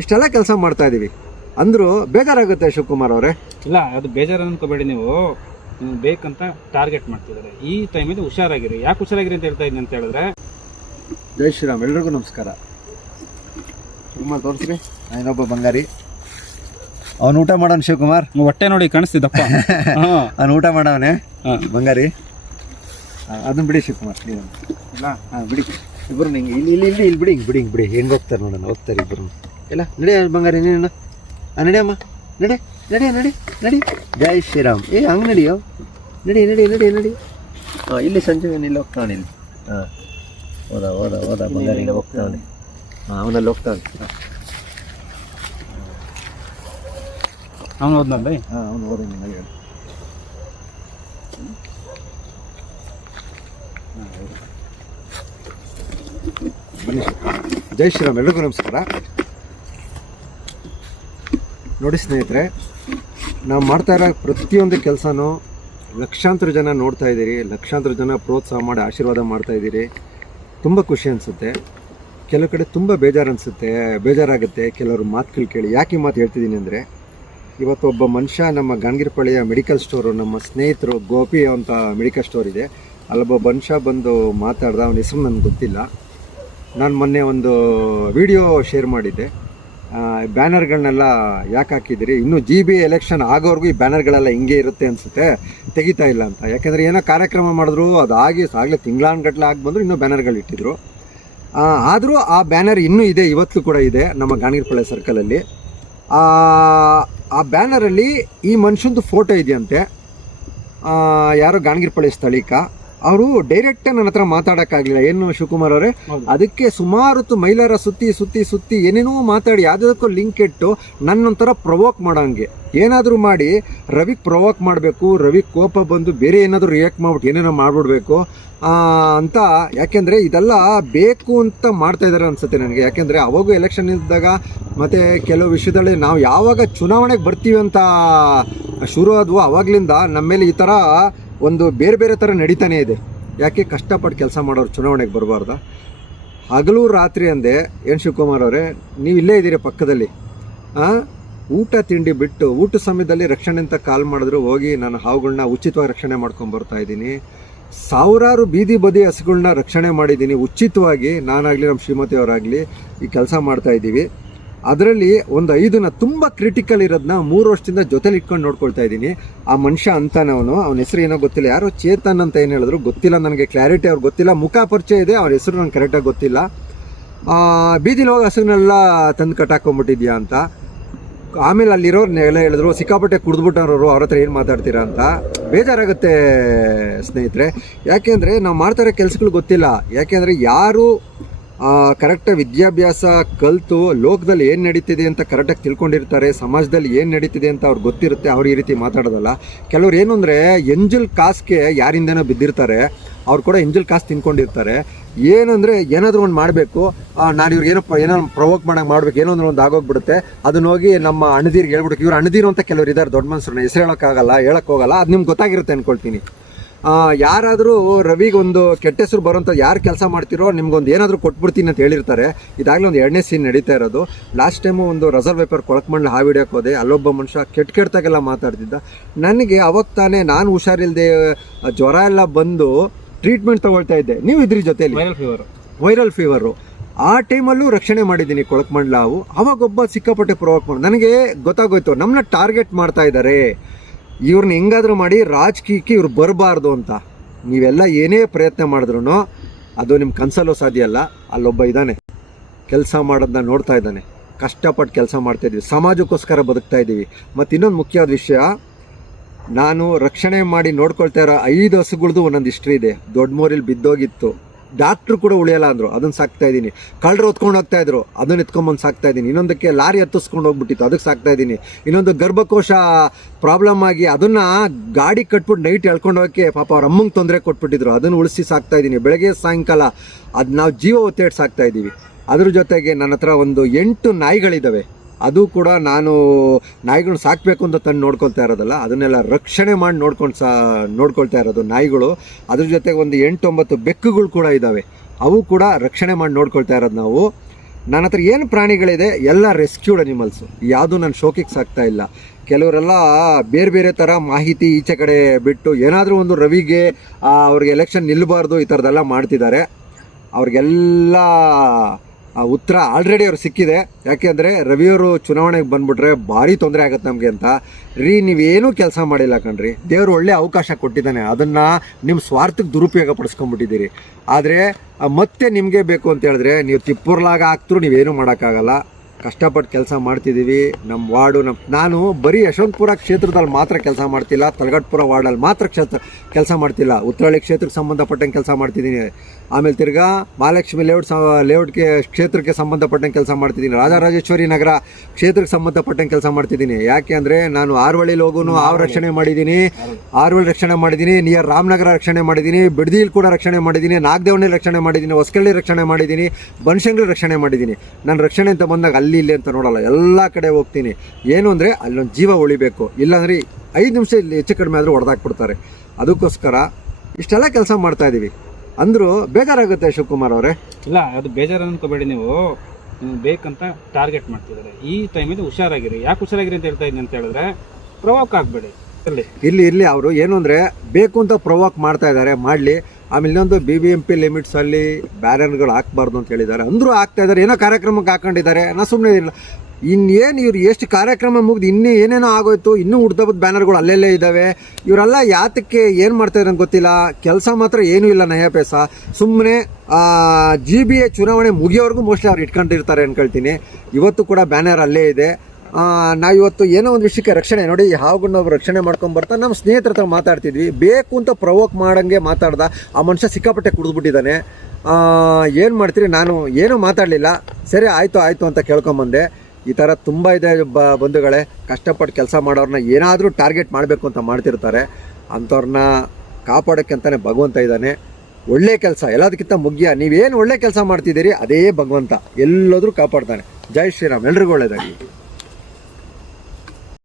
ಇಷ್ಟೆಲ್ಲ ಕೆಲಸ ಮಾಡ್ತಾ ಇದೀವಿ ಅಂದ್ರು ಬೇಜಾರಾಗುತ್ತೆ ಶಿವಕುಮಾರ್ ಅವರೇ. ಇಲ್ಲ, ಅದು ಬೇಜಾರು ಅನ್ಕೋಬೇಡಿ. ನೀವು ಬೇಕಂತ ಟಾರ್ಗೆಟ್ ಮಾಡ್ತಿದ್ದಾರೆ. ಈ ಟೈಮಲ್ಲಿ ಹುಷಾರಾಗಿರಿ. ಯಾಕೆ ಹುಷಾರಾಗಿರಿ ಅಂತ ಹೇಳ್ತಾ ಇದ್ದೀನಿ ಅಂತ ಹೇಳಿದ್ರೆ, ಜೈ ಶ್ರೀರಾಮ್. ಎಲ್ರಿಗೂ ನಮಸ್ಕಾರ. ಶಿವಕುಮಾರ್ ತೋರಿಸ್ರಿ, ಇನ್ನೊಬ್ಬ ಬಂಗಾರಿ. ಅವನು ಊಟ ಮಾಡೋಣ ಶಿವಕುಮಾರ್. ಹೊಟ್ಟೆ ನೋಡಿ ಕಾಣಿಸ್ತಿದ್ದಪ್ಪ. ಅವನು ಊಟ ಮಾಡವನೆ ಬಂಗಾರಿ. ಅದನ್ನ ಬಿಡಿ ಶಿವಕುಮಾರ್, ನೀವು ಇಲ್ಲ ಬಿಡಿ ಇಬ್ಬರು. ನಿಂಗೆ ಇಲ್ಲಿ ಇಲ್ಲಿ ಇಲ್ಲಿ ಇಲ್ಲಿ ಬಿಡಿ, ಹಿಂಗೆ ಬಿಡಿ, ಹಿಂಗೆ ಬಿಡಿ. ಹೆಂಗೆ ಹೋಗ್ತಾರೆ ನೋಡೋಣ, ಹೋಗ್ತಾರೆ ಇಬ್ಬರು. ಇಲ್ಲ ನಡಿ ಬಂಗಾರಿ, ನೀನು ನಡಿಯಮ್ಮ, ನಡಿ ನಡಿ ನಡಿ ನಡಿ. ಜೈ ಶ್ರೀರಾಮ್. ಹಂಗೆ ನಡಿಯೋ, ನಡಿ ನಡಿ ನಡಿ ನಡಿ. ಇಲ್ಲಿ ಸಂಜೆ ಇಲ್ಲಿ ಹೋಗ್ತಾವನೆ. ಇಲ್ಲಿ ಹೋದ ಬಂಗಾರಿ ಹೋಗ್ತಾವನೆ. ಅವನಲ್ಲಿ ಹೋಗ್ತಾವನೆ. ಅವನು ಹೋದ್ನಲ್ಲಿ. ಅವನು ಹೋದ ನನಗೆ. ಬನ್ನಿ. ಜೈ ಶ್ರೀರಾಮ್. ಎಲ್ರಿಗೂ ನಮಸ್ಕಾರ. ನೋಡಿ ಸ್ನೇಹಿತರೆ, ನಾವು ಮಾಡ್ತಾ ಇರೋ ಪ್ರತಿಯೊಂದು ಕೆಲಸನೂ ಲಕ್ಷಾಂತರ ಜನ ನೋಡ್ತಾ ಇದ್ದೀರಿ, ಲಕ್ಷಾಂತರ ಜನ ಪ್ರೋತ್ಸಾಹ ಮಾಡಿ ಆಶೀರ್ವಾದ ಮಾಡ್ತಾ ಇದ್ದೀರಿ. ತುಂಬ ಖುಷಿ ಅನಿಸುತ್ತೆ. ಕೆಲವು ಕಡೆ ತುಂಬ ಬೇಜಾರಾಗುತ್ತೆ ಕೆಲವರು ಮಾತುಗಳು ಕೇಳಿ. ಯಾಕೆ ಈ ಮಾತು ಹೇಳ್ತಿದ್ದೀನಿ ಅಂದರೆ, ಇವತ್ತು ಒಬ್ಬ ಮನುಷ್ಯ ನಮ್ಮ ಗಾಣಗಿರಪಳ್ಳಿಯ ಮೆಡಿಕಲ್ ಸ್ಟೋರು, ನಮ್ಮ ಸ್ನೇಹಿತರು ಗೋಪಿ ಅಂತ ಮೆಡಿಕಲ್ ಸ್ಟೋರ್ ಇದೆ, ಅಲ್ಲೊಬ್ಬ ಮನುಷ್ಯ ಬಂದು ಮಾತಾಡ್ದ. ಅವನ ಹೆಸರು ನನಗೆ ಗೊತ್ತಿಲ್ಲ. ನಾನು ಮೊನ್ನೆ ಒಂದು ವಿಡಿಯೋ ಶೇರ್ ಮಾಡಿದ್ದೆ. ಬ್ಯಾನರ್ಗಳನ್ನೆಲ್ಲ ಯಾಕೆ ಹಾಕಿದ್ದೀರಿ, ಇನ್ನೂ GB ಎಲೆಕ್ಷನ್ ಆಗೋವರೆಗೂ ಈ ಬ್ಯಾನರ್ಗಳೆಲ್ಲ ಹಿಂಗೆ ಇರುತ್ತೆ ಅನಿಸುತ್ತೆ, ತೆಗಿತಾ ಇಲ್ಲ ಅಂತ. ಯಾಕೆಂದರೆ ಏನೋ ಕಾರ್ಯಕ್ರಮ ಮಾಡಿದ್ರು, ಅದು ಆಗಲೇ ತಿಂಗಳಾನ್ಗಟ್ಲೆ ಆಗಿ ಬಂದರು, ಇನ್ನೂ ಬ್ಯಾನರ್ಗಳು ಇಟ್ಟಿದ್ರು. ಆದರೂ ಆ ಬ್ಯಾನರ್ ಇನ್ನೂ ಇದೆ, ಇವತ್ತು ಕೂಡ ಇದೆ ನಮ್ಮ ಗಾಣಗಿರಪಳ್ಳಿ ಸರ್ಕಲಲ್ಲಿ. ಆ ಬ್ಯಾನರಲ್ಲಿ ಈ ಮನುಷ್ಯಂದು ಫೋಟೋ ಇದೆಯಂತೆ. ಯಾರೋ ಗಾಣಗಿರಪಳ್ಳಿ ಸ್ಥಳೀಕ. ಅವರು ಡೈರೆಕ್ಟಾಗಿ ನನ್ನ ಹತ್ರ ಮಾತಾಡೋಕ್ಕಾಗಲಿಲ್ಲ. ಏನು ಶಿವಕುಮಾರ್ ಅವರೇ, ಅದಕ್ಕೆ ಸುಮಾರು ಹೊತ್ತು ಮೈಲಾರ ಸುತ್ತಿ ಏನೇನೋ ಮಾತಾಡಿ ಯಾವುದಕ್ಕೂ ಲಿಂಕ್ ಇಟ್ಟು ನನ್ನೊಂಥರ ಪ್ರವೋಕ್ ಮಾಡೋಂಗೆ ಏನಾದರೂ ಮಾಡಿ ರವಿಗೆ ಪ್ರವೋಕ್ ಮಾಡಬೇಕು, ರವಿಗೆ ಕೋಪ ಬಂದು ಬೇರೆ ಏನಾದರೂ ರಿಯಾಕ್ಟ್ ಮಾಡ್ಬಿಟ್ಟು ಏನೇನೋ ಮಾಡಿಬಿಡ್ಬೇಕು ಅಂತ. ಯಾಕೆಂದರೆ ಇದೆಲ್ಲ ಬೇಕು ಅಂತ ಮಾಡ್ತಾಯಿದ್ದಾರೆ ಅನಿಸುತ್ತೆ ನನಗೆ. ಯಾಕೆಂದರೆ ಅವಾಗೂ ಎಲೆಕ್ಷನ್ ಇದ್ದಾಗ ಮತ್ತು ಕೆಲವು ವಿಷಯದಲ್ಲಿ ನಾವು ಯಾವಾಗ ಚುನಾವಣೆಗೆ ಬರ್ತೀವಿ ಅಂತ ಶುರು ಆದವು, ಆವಾಗಲಿಂದ ನಮ್ಮ ಮೇಲೆ ಈ ಥರ ಒಂದು ಬೇರೆ ಥರ ನಡೀತಾನೆ ಇದೆ. ಯಾಕೆ ಕಷ್ಟಪಟ್ಟು ಕೆಲಸ ಮಾಡೋರು ಚುನಾವಣೆಗೆ ಬರಬಾರ್ದ? ಹಗಲು ರಾತ್ರಿ ಅಂದೆ. ಏನು ಶಿವಕುಮಾರ್ ಅವರೇ, ನೀವು ಇಲ್ಲೇ ಇದ್ದೀರಿ ಪಕ್ಕದಲ್ಲಿ. ಊಟ ತಿಂಡಿ ಬಿಟ್ಟು ಊಟ ಸಮಯದಲ್ಲಿ ರಕ್ಷಣೆ ಅಂತ ಕಾಲ್ ಮಾಡಿದ್ರು ಹೋಗಿ ನಾನು ಹಾವುಗಳನ್ನ ಉಚಿತವಾಗಿ ರಕ್ಷಣೆ ಮಾಡ್ಕೊಂಡು ಬರ್ತಾ ಇದ್ದೀನಿ. ಸಾವಿರಾರು ಬೀದಿ ಬದಿ ಹಸುಗಳನ್ನ ರಕ್ಷಣೆ ಮಾಡಿದ್ದೀನಿ ಉಚಿತವಾಗಿ. ನಾನಾಗಲಿ ನಮ್ಮ ಶ್ರೀಮತಿ ಅವರಾಗಲಿ ಈ ಕೆಲಸ ಮಾಡ್ತಾ ಇದ್ದೀವಿ. ಅದರಲ್ಲಿ ಒಂದು 5ನ ತುಂಬ ಕ್ರಿಟಿಕಲ್ ಇರೋದನ್ನ 3 ವರ್ಷದಿಂದ ಜೊತೆಲಿ ಇಟ್ಕೊಂಡು ನೋಡ್ಕೊಳ್ತಾ ಇದ್ದೀನಿ. ಆ ಮನುಷ್ಯ ಅಂತಾನೆ, ಅವನ ಹೆಸರು ಏನೋ ಗೊತ್ತಿಲ್ಲ, ಯಾರೋ ಚೇತನ್ ಅಂತ ಏನು ಹೇಳಿದ್ರು ಗೊತ್ತಿಲ್ಲ ನನಗೆ, ಕ್ಲಾರಿಟಿ ಅವ್ರಿಗೆ ಗೊತ್ತಿಲ್ಲ. ಮುಖ ಪರಿಚಯ ಇದೆ, ಅವ್ರ ಹೆಸರು ನನಗೆ ಕರೆಕ್ಟಾಗಿ ಗೊತ್ತಿಲ್ಲ. ಬೀದಿಲಿ ಹೋಗಿ ಹಸುನೆಲ್ಲ ತಂದು ಕಟ್ಟಾಕೊಂಡ್ಬಿಟ್ಟಿದ್ಯಾ ಅಂತ. ಆಮೇಲೆ ಅಲ್ಲಿರೋರು ಎಲ್ಲ ಹೇಳಿದ್ರು ಸಿಕ್ಕಾಪಟ್ಟೆ ಕುಡಿದ್ಬಿಟ್ಟವ್ರವರು, ಅವ್ರ ಹತ್ರ ಏನು ಮಾತಾಡ್ತೀರಾ ಅಂತ. ಬೇಜಾರಾಗುತ್ತೆ ಸ್ನೇಹಿತರೆ. ಯಾಕೆಂದರೆ ನಾವು ಮಾಡ್ತಾರೋ ಕೆಲಸಗಳು ಗೊತ್ತಿಲ್ಲ. ಯಾಕೆಂದರೆ ಯಾರು ಕರೆಕ್ಟಾಗಿ ವಿದ್ಯಾಭ್ಯಾಸ ಕಲಿತು ಲೋಕದಲ್ಲಿ ಏನು ನಡೀತಿದೆ ಅಂತ ಕರೆಕ್ಟಾಗಿ ತಿಳ್ಕೊಂಡಿರ್ತಾರೆ, ಸಮಾಜದಲ್ಲಿ ಏನು ನಡೀತಿದೆ ಅಂತ ಅವ್ರಿಗೆ ಗೊತ್ತಿರುತ್ತೆ, ಅವ್ರು ಈ ರೀತಿ ಮಾತಾಡೋದಲ್ಲ. ಕೆಲವ್ರು ಏನು ಅಂದರೆ ಎಂಜಲ್ ಕಾಸ್ಗೆ ಯಾರಿಂದನೋ ಬಿದ್ದಿರ್ತಾರೆ, ಅವ್ರು ಕೂಡ ಎಂಜಲ್ ಕಾಸು ತಿನ್ಕೊಂಡಿರ್ತಾರೆ. ಏನಂದರೆ ಏನಾದರೂ ಒಂದು ಮಾಡಬೇಕು, ನಾನು ಇವ್ರಿಗೆ ಏನೋ ಪ್ರವೋಕ್ ಮಾಡೋಂಗೆ ಮಾಡಬೇಕು, ಏನೋ ಒಂದು ಆಗೋಗ್ಬಿಡುತ್ತೆ. ಅದನ್ನ ಹೋಗಿ ನಮ್ಮ ಅಣ್ಣದೀರಿಗೆ ಹೇಳ್ಬಿಟ್ಟು, ಇವ್ರು ಅಣ್ಣದೀರು ಅಂತ ಕೆಲವ್ರು ಇದ್ದಾರೆ ದೊಡ್ಡ ಮನುಷ್ಯರನ್ನ, ಹೆಸರು ಹೇಳೋಕ್ಕಾಗಲ್ಲ, ಅದು ನಿಮ್ಗೆ ಗೊತ್ತಾಗಿರುತ್ತೆ ಅಂದ್ಕೊಳ್ತೀನಿ. ಯಾರಾದರೂ ರವಿಗೆ ಒಂದು ಕೆಟ್ಟ ಹೆಸರು ಬರೋಂಥ ಯಾರು ಕೆಲಸ ಮಾಡ್ತಿರೋ ನಿಮ್ಗೊಂದು ಏನಾದರೂ ಕೊಟ್ಬಿಡ್ತೀನಿ ಅಂತ ಹೇಳಿರ್ತಾರೆ. ಇದಾಗಲೇ ಒಂದು 2ನೇ ಸೀನ್ ನಡೀತಾ ಇರೋದು. ಲಾಸ್ಟ್ ಟೈಮು ಒಂದು ರಿಸರ್ವ್ ಪೇಪರ್ ಕೊಳಕ್ಮಂಡ್ಲ ಹಾವಿಡಿಯೋಕೆ ಹೋದೆ. ಅಲ್ಲೊಬ್ಬ ಮನುಷ್ಯ ಕೆಟ್ಟದಾಗೆಲ್ಲ ಮಾತಾಡ್ತಿದ್ದ. ನನಗೆ ಅವಾಗ ತಾನೇ ನಾನು ಹುಷಾರಿಲ್ಲದೆ ಜ್ವರ ಎಲ್ಲ ಬಂದು ಟ್ರೀಟ್ಮೆಂಟ್ ತೊಗೊಳ್ತಾ ಇದ್ದೆ, ನೀವು ಇದ್ರಿ ಜೊತೆಲಿ, ವೈರಲ್ ಫೀವರು. ಆ ಟೈಮಲ್ಲೂ ರಕ್ಷಣೆ ಮಾಡಿದ್ದೀನಿ ಕೊಳಕ್ಮಂಡ್ಲ ಹಾವು. ಅವಾಗೊಬ್ಬ ಸಿಕ್ಕಾಪಟ್ಟೆ ಪ್ರವೋಕ್ ಮಾಡಿ ನನಗೆ ಗೊತ್ತಾಗೋಯ್ತು, ನಮ್ಮನ್ನ ಟಾರ್ಗೆಟ್ ಮಾಡ್ತಾ ಇದ್ದಾರೆ, ಇವ್ರನ್ನ ಹೆಂಗಾದರೂ ಮಾಡಿ ರಾಜಕೀಯಕ್ಕೆ ಇವ್ರು ಬರಬಾರ್ದು ಅಂತ. ನೀವೆಲ್ಲ ಏನೇ ಪ್ರಯತ್ನ ಮಾಡಿದ್ರು ಅದು ನಿಮ್ಮ ಕನಸಲ್ಲೂ ಸಾಧ್ಯ ಅಲ್ಲ. ಅಲ್ಲೊಬ್ಬ ಇದ್ದಾನೆ, ಕೆಲಸ ಮಾಡೋದನ್ನ ನೋಡ್ತಾ ಇದ್ದಾನೆ, ಕಷ್ಟಪಟ್ಟು ಕೆಲಸ ಮಾಡ್ತಾಯಿದ್ವಿ, ಸಮಾಜಕ್ಕೋಸ್ಕರ ಬದುಕ್ತಾ ಇದ್ದೀವಿ. ಮತ್ತು ಇನ್ನೊಂದು ಮುಖ್ಯವಾದ ವಿಷಯ, ನಾನು ರಕ್ಷಣೆ ಮಾಡಿ ನೋಡ್ಕೊಳ್ತಾ ಇರೋ 5 ಹಸುಗಳದ್ದು ಒಂದೊಂದು ಹಿಸ್ಟ್ರಿ ಇದೆ. ದೊಡ್ಡ ಮೋರಿಲಿ ಬಿದ್ದೋಗಿತ್ತು, ಡಾಕ್ಟ್ರು ಕೂಡ ಉಳಿಯಲ್ಲ ಅಂದರು, ಅದನ್ನು ಸಾಕ್ತಾ ಇದ್ದೀನಿ. ಕಳ್ಳರು ಹೊತ್ಕೊಂಡು ಹೋಗ್ತಾ ಇದ್ರು, ಅದನ್ನು ಎತ್ಕೊಂಬಂದು ಸಾಕ್ತಾ ಇದ್ದೀನಿ. ಇನ್ನೊಂದಕ್ಕೆ ಲಾರಿ ಹತ್ತಿಸ್ಕೊಂಡು ಹೋಗ್ಬಿಟ್ಟಿತ್ತು, ಅದಕ್ಕೆ ಸಾಕ್ತಾ ಇದ್ದೀನಿ. ಇನ್ನೊಂದು ಗರ್ಭಕೋಶ ಪ್ರಾಬ್ಲಮ್ ಆಗಿ ಅದನ್ನು ಗಾಡಿ ಕಟ್ಬಿಟ್ಟು ನೈಟ್ ಎಳ್ಕೊಂಡು ಹೋಗೋಕ್ಕೆ ಪಾಪ ಅವ್ರ ಅಮ್ಮಂಗೆ ತೊಂದರೆ ಕೊಟ್ಬಿಟ್ಟಿದ್ರು, ಅದನ್ನು ಉಳಿಸಿ ಸಾಕ್ತಾ ಇದ್ದೀನಿ. ಬೆಳಗ್ಗೆ ಸಾಯಂಕಾಲ ಅದು ನಾವು ಜೀವ ಒತ್ತೇಟ್ ಸಾಕ್ತಾ ಇದ್ದೀವಿ. ಅದ್ರ ಜೊತೆಗೆ ನನ್ನ ಹತ್ರ ಒಂದು 8 ನಾಯಿಗಳಿದ್ದಾವೆ. ಅದು ಕೂಡ ನಾನು ನಾಯಿಗಳನ್ನ ಸಾಕಬೇಕು ಅಂತ ತಂದು ನೋಡ್ಕೊಳ್ತಾ ಇರೋದಲ್ಲ, ಅದನ್ನೆಲ್ಲ ರಕ್ಷಣೆ ಮಾಡಿ ನೋಡ್ಕೊಳ್ತಾ ಇರೋದು ನಾಯಿಗಳು. ಅದ್ರ ಜೊತೆಗೆ ಒಂದು 8-9 ಬೆಕ್ಕುಗಳು ಕೂಡ ಇದ್ದಾವೆ, ಅವು ಕೂಡ ರಕ್ಷಣೆ ಮಾಡಿ ನೋಡ್ಕೊಳ್ತಾ ಇರೋದು ನಾವು. ನನ್ನ ಹತ್ರ ಏನು ಪ್ರಾಣಿಗಳಿದೆ ಎಲ್ಲ ರೆಸ್ಕ್ಯೂಡ್ ಅನಿಮಲ್ಸು, ಯಾವುದು ನನ್ನ ಶೋಕಿಗೆ ಸಾಕ್ತಾ ಇಲ್ಲ. ಕೆಲವರೆಲ್ಲ ಬೇರೆ ಬೇರೆ ಥರ ಮಾಹಿತಿ ಈಚೆ ಕಡೆ ಬಿಟ್ಟು ಏನಾದರೂ ಒಂದು ರವಿಗೆ ಅವ್ರಿಗೆ ಎಲೆಕ್ಷನ್ ನಿಲ್ಲಬಾರ್ದು ಈ ಥರದ್ದೆಲ್ಲ ಮಾಡ್ತಿದ್ದಾರೆ. ಅವ್ರಿಗೆಲ್ಲ ಉತ್ತರ ಆಲ್ರೆಡಿ ಅವ್ರು ಸಿಕ್ಕಿದೆ. ಯಾಕೆಂದರೆ ರವಿಯವರು ಚುನಾವಣೆಗೆ ಬಂದುಬಿಟ್ರೆ ಭಾರಿ ತೊಂದರೆ ಆಗುತ್ತೆ ನಮಗೆ ಅಂತ. ನೀವೇನೂ ಕೆಲಸ ಮಾಡಿಲ್ಲ ಕಣ್ರಿ, ದೇವರು ಒಳ್ಳೆ ಅವಕಾಶ ಕೊಟ್ಟಿದ್ದಾನೆ, ಅದನ್ನು ನಿಮ್ಮ ಸ್ವಾರ್ಥಕ್ಕೆ ದುರುಪಯೋಗ ಪಡಿಸ್ಕೊಂಡ್ಬಿಟ್ಟಿದ್ದೀರಿ. ಆದರೆ ಮತ್ತೆ ನಿಮಗೆ ಬೇಕು ಅಂತ ಹೇಳಿದ್ರೆ ನೀವು ತಿಪ್ಪುರ್ಲಾಗ ಹಾಕ್ತರೂ ನೀವೇನೂ ಮಾಡೋಕ್ಕಾಗಲ್ಲ. ಕಷ್ಟಪಟ್ಟು ಕೆಲಸ ಮಾಡ್ತಿದ್ದೀವಿ. ನಮ್ಮ ವಾರ್ಡು ನಾನು ಬರೀ ಯಶವಂತಪುರ ಕ್ಷೇತ್ರದಲ್ಲಿ ಮಾತ್ರ ಕೆಲಸ ಮಾಡ್ತಿಲ್ಲ, ತಲಗಟ್ಪುರ ವಾರ್ಡಲ್ಲಿ ಮಾತ್ರ ಕೆಲಸ ಮಾಡ್ತಿಲ್ಲ, ಉತ್ತರಹಳ್ಳಿ ಕ್ಷೇತ್ರಕ್ಕೆ ಸಂಬಂಧಪಟ್ಟಂಗೆ ಕೆಲಸ ಮಾಡ್ತಿದ್ದೀನಿ. ಆಮೇಲೆ ತಿರ್ಗಾ ಮಹಾಲಕ್ಷ್ಮಿ ಲೇಔಟ್ಗೆ ಕ್ಷೇತ್ರಕ್ಕೆ ಸಂಬಂಧಪಟ್ಟಂಗೆ ಕೆಲಸ ಮಾಡ್ತಿದ್ದೀನಿ, ರಾಜರಾಜೇಶ್ವರಿ ನಗರ ಕ್ಷೇತ್ರಕ್ಕೆ ಸಂಬಂಧಪಟ್ಟಂಗೆ ಕೆಲಸ ಮಾಡ್ತಿದ್ದೀನಿ. ಯಾಕೆ ಅಂದರೆ ನಾನು ಆರ್ವಳ್ಳಿಲಿ ಹೋಗೋನು ಹಾವು ರಕ್ಷಣೆ ಮಾಡಿದ್ದೀನಿ, ಆರ್ವಳ್ಳಿ ರಕ್ಷಣೆ ಮಾಡಿದ್ದೀನಿ, ನಿಯರ್ ರಾಮನಗರ ರಕ್ಷಣೆ ಮಾಡಿದ್ದೀನಿ, ಬಿಡದಿಯಲ್ಲಿ ಕೂಡ ರಕ್ಷಣೆ ಮಾಡಿದ್ದೀನಿ, ನಾಗದೇವಣಿ ರಕ್ಷಣೆ ಮಾಡಿದ್ದೀನಿ, ಹೊಸಕಳ್ಳಿ ರಕ್ಷಣೆ ಮಾಡಿದ್ದೀನಿ, ಬನಶಂಕರಿ ರಕ್ಷಣೆ ಮಾಡಿದ್ದೀನಿ. ನಾನು ರಕ್ಷಣೆ ಅಂತ ಬಂದಾಗ ಅಲ್ಲಿ ಇಲ್ಲಿ ಅಂತ ನೋಡಲ್ಲ, ಎಲ್ಲ ಕಡೆ ಹೋಗ್ತೀನಿ. ಏನು ಅಂದರೆ ಅಲ್ಲೊಂದು ಜೀವ ಉಳಿಬೇಕು, ಇಲ್ಲಾಂದರೆ 5 ನಿಮಿಷ ಇಲ್ಲಿ ಹೆಚ್ಚು ಕಡಿಮೆ ಆದರೂ ಹೊಡೆದಾಕ್ಬಿಡ್ತಾರೆ. ಅದಕ್ಕೋಸ್ಕರ ಇಷ್ಟೆಲ್ಲ ಕೆಲಸ ಮಾಡ್ತಾಯಿದ್ದೀವಿ. ಅಂದರೂ ಬೇಜಾರಾಗುತ್ತೆ ಶಿವಕುಮಾರ್ ಅವರೇ. ಇಲ್ಲ, ಅದು ಬೇಜಾರು ಅನ್ಕೋಬೇಡಿ ನೀವು, ಬೇಕಂತ ಟಾರ್ಗೆಟ್ ಮಾಡ್ತಿದ್ದಾರೆ. ಈ ಟೈಮಲ್ಲಿ ಹುಷಾರಾಗಿರಿ. ಯಾಕೆ ಹುಷಾರಾಗಿರಿ ಅಂತ ಹೇಳ್ತಾ ಇದ್ದೀನಿ ಅಂತ ಹೇಳಿದ್ರೆ, ಪ್ರವೋಕ್ ಆಗಬೇಡಿ. ಇಲ್ಲಿ ಅವರು ಏನು ಅಂದರೆ ಬೇಕು ಅಂತ ಪ್ರೊವೋಕ್ ಮಾಡ್ತಾ ಇದ್ದಾರೆ, ಮಾಡಲಿ. ಆಮೇಲೆ ಇನ್ನೊಂದು BBMP ಲಿಮಿಟ್ಸಲ್ಲಿ ಬ್ಯಾನರ್ಗಳು ಹಾಕ್ಬಾರ್ದು ಅಂತ ಹೇಳಿದ್ದಾರೆ. ಅಂದರೂ ಹಾಕ್ತಾ ಇದ್ದಾರೆ, ಏನೋ ಕಾರ್ಯಕ್ರಮಕ್ಕೆ ಹಾಕೊಂಡಿದ್ದಾರೆ. ನಾ ಸುಮ್ಮನೆ ಇಲ್ಲ, ಇನ್ನೇನು ಇವ್ರು ಎಷ್ಟು ಕಾರ್ಯಕ್ರಮ ಮುಗಿದು ಇನ್ನೂ ಏನೇನೋ ಆಗೋಯ್ತು, ಇನ್ನೂ ಹುಡ್ದಬ್ಬದ ಬ್ಯಾನರ್ಗಳು ಅಲ್ಲೆಲ್ಲೇ ಇದ್ದಾವೆ. ಇವರೆಲ್ಲ ಯಾತಕ್ಕೆ ಏನು ಮಾಡ್ತಾಯಿದ್ದಾರೆ ಅಂತ ಗೊತ್ತಿಲ್ಲ. ಕೆಲಸ ಮಾತ್ರ ಏನೂ ಇಲ್ಲ ನಯಾಪೇಸ. ಸುಮ್ಮನೆ GBA ಚುನಾವಣೆ ಮುಗಿಯೋವರೆಗೂ ಮೋಸ್ಟ್ಲಿ ಅವ್ರು ಇಟ್ಕೊಂಡಿರ್ತಾರೆ ಅನ್ಕೊಳ್ತೀನಿ. ಇವತ್ತು ಕೂಡ ಬ್ಯಾನರ್ ಅಲ್ಲೇ ಇದೆ. ನಾವಿವತ್ತು ಏನೋ ಒಂದು ವಿಷಯಕ್ಕೆ ರಕ್ಷಣೆ ನೋಡಿ, ಹಾವುಗಳನ್ನ ನಾವು ರಕ್ಷಣೆ ಮಾಡ್ಕೊಂಬರ್ತಾ ನಮ್ಮ ಸ್ನೇಹಿತರ ಹತ್ರ ಮಾತಾಡ್ತಿದ್ವಿ. ಬೇಕು ಅಂತ ಪ್ರವೋಕ್ ಮಾಡಂಗೆ ಮಾತಾಡ್ದ ಆ ಮನುಷ್ಯ ಸಿಕ್ಕಾಪಟ್ಟೆ ಕುಡಿದ್ಬಿಟ್ಟಿದ್ದಾನೆ. ಏನು ಮಾಡ್ತೀರಿ, ನಾನು ಏನೂ ಮಾತಾಡಲಿಲ್ಲ. ಸರಿ ಆಯಿತು ಅಂತ ಕೇಳ್ಕೊಂಬಂದೆ. ಈ ಥರ ತುಂಬ ಇದೆ ಬಂಧುಗಳೇ. ಕಷ್ಟಪಟ್ಟು ಕೆಲಸ ಮಾಡೋರನ್ನ ಏನಾದರೂ ಟಾರ್ಗೆಟ್ ಮಾಡಬೇಕು ಅಂತ ಮಾಡ್ತಿರ್ತಾರೆ. ಅಂಥವ್ರನ್ನ ಕಾಪಾಡೋಕ್ಕೆ ಅಂತಲೇ ಭಗವಂತ ಇದ್ದಾನೆ. ಒಳ್ಳೆ ಕೆಲಸ ಎಲ್ಲದಕ್ಕಿಂತ ಮುಖ್ಯ. ನೀವೇನು ಒಳ್ಳೆ ಕೆಲಸ ಮಾಡ್ತಿದ್ದೀರಿ ಅದೇ ಭಗವಂತ ಎಲ್ಲಾದರೂ ಕಾಪಾಡ್ತಾನೆ. ಜೈ ಶ್ರೀರಾಮ್, ಎಲ್ರಿಗೂ ಒಳ್ಳೆಯದಾಗಲಿ.